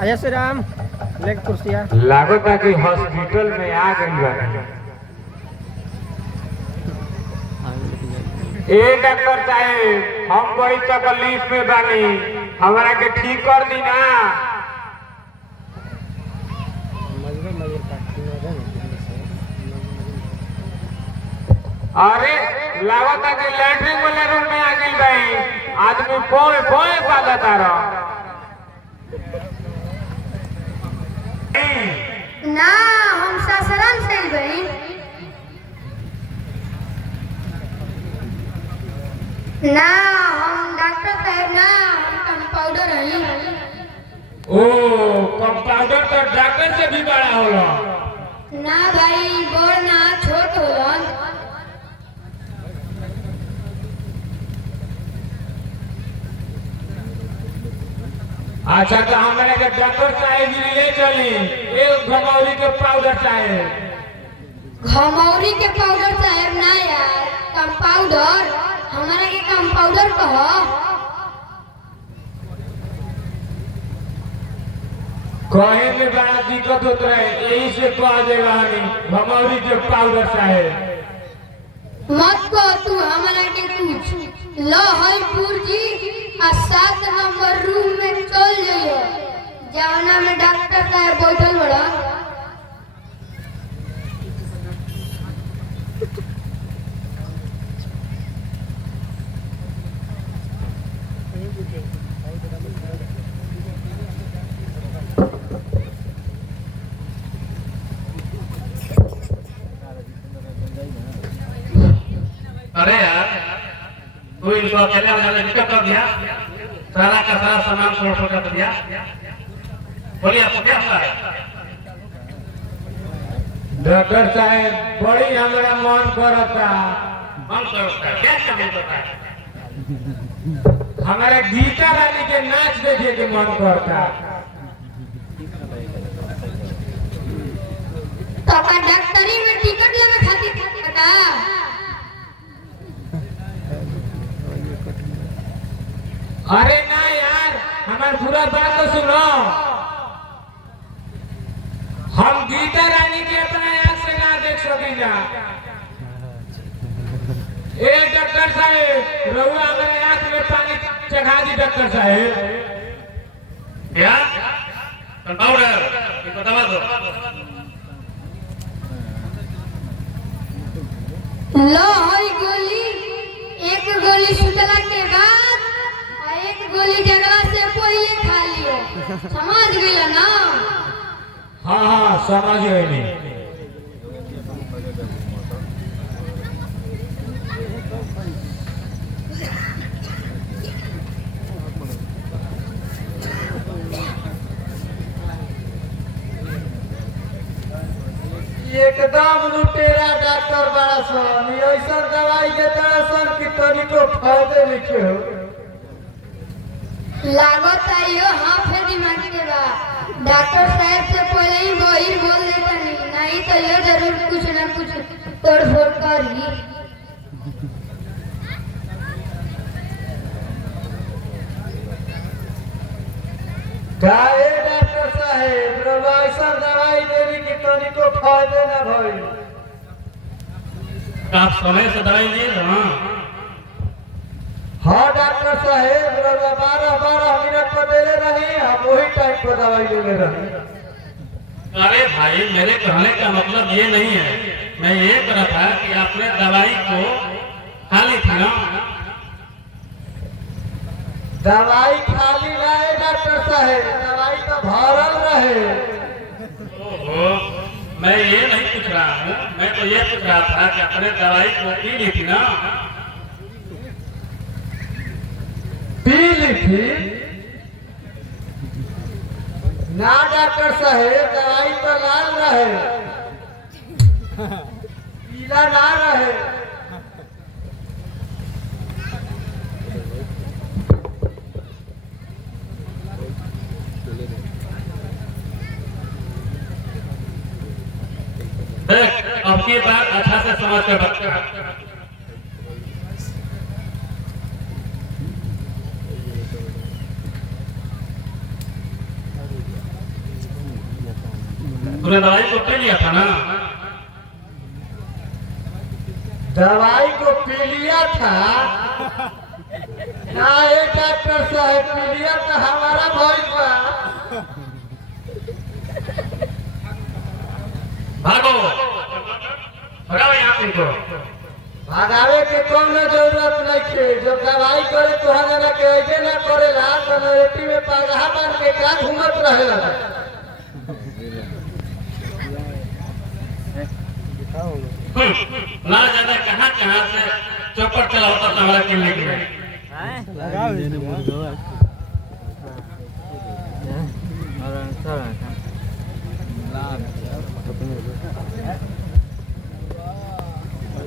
आया श्री राम लेग कुर्सिया लागता कि हॉस्पिटल में आ गई बा। ए डॉक्टर साहब हम बड़ी तकलीफ में बानी, हमारा के ठीक कर दी ना। अरे लागता कि लैट्रिन वाले रूम में आ गई भाई, आदमी पोए पोए पाता रहा ना हम सासाराम से गई ना, हम डॉक्टर साहब ना, हम कंपाउंडर हई। ओ कंपाउंडर तो डॉक्टर से भी बड़ा होला ना भाई, बड़ ना छोट होलन। अच्छा तो हमारे के डॉक्टर साहब जी ले चली, एक घमौरी के पाउडर साहब। घमौरी के पाउडर साहब ना यार, कंपाउंडर। हमारा के कंपाउंडर कहो। कहे में बड़ा दिक्कत होता है, यही से कह देगा हमें घमौरी के पाउडर साहब। मत को तू हमारा के पूछ लो हई पुरजी आ 7 नंबर रूम में चल जाइयो, जवना में डॉक्टर साहब बैठल बड़ा। अरे यार तू इनको अकेले वाले निकल कर दिया, सारा का सारा सामान छोड़ कर दिया। बोलिए आपको क्या हुआ है? डॉक्टर साहब बड़ी हमारा मन करता, मन करता है, क्या मन करता है? हमारे गीता रानी के नाच देखे के मन करता। तो का डॉक्टरी में टिकट लेवे खातिर का अरे ना यार, हमारे पूरा बात तो सुनो। हम गीता रानी के अपना आँख से ना देख सकीला। ए डॉक्टर साहब रहुआ हमारे आँख में पानी चढ़ा दी। डॉक्टर साहब क्या कंपाउंडर इनको दवा दो। लो हई गोली, एक गोली सुतला के बाद और एक गोली जगला से पहले खा लियो, समझ गइला ना? हाँ हाँ समझ गए नहीं। एकदम लुटेरा डॉक्टर बड़ा सन, ऐसा दवाई देता सन कि तनिको फायदे नहीं हो। लागत आइयो हाफ दिमाग के बा। डॉक्टर साहब से पहले ही वही बोल देता नहीं तो ये जरूर कुछ ना कुछ तोड़-फोड़ करी। काहे डॉक्टर साहब ऐसा दवाई देनी कि तनिको फायदे ना भई। आप समय से दवाई लिए थे ना? हाँ डॉक्टर साहब 12 मिनट पर दे रहे, हम वही टाइम पर दवाई ले रहे। अरे भाई मेरे कहने का मतलब ये नहीं है, मैं ये कह रहा था कि आपने दवाई को खा ली थी ना? दवाई खाली रहे डॉक्टर साहब, दवाई तो भरल रहे। ओहो, मैं ये नहीं पूछ रहा हूँ, मैं तो ये पूछ रहा था कि आपने दवाई को पी ली थी ना? पी ली थी ना डॉक्टर साहब, दवाई तो लाल रहे, पीला ना रहे। देख अब की बात अच्छा से समझ कर बता। तूने दवाई को पी लिया था ना? दवाई को पी लिया था ना ये डॉक्टर साहब, पी लिया था हमारा भाई का। भागो, भगाओ यहाँ पे इनको। भगावे के कोनो जरूरत नहीं है। जो दवाई करे तो हमारा के ऐसे ना करेला तो नरेटी में पगहा बांध के का घूमत रहेला। ना ज्यादा कहाँ कहाँ से चौपट चला होता था हमारा क्लिनिक में। लगाओ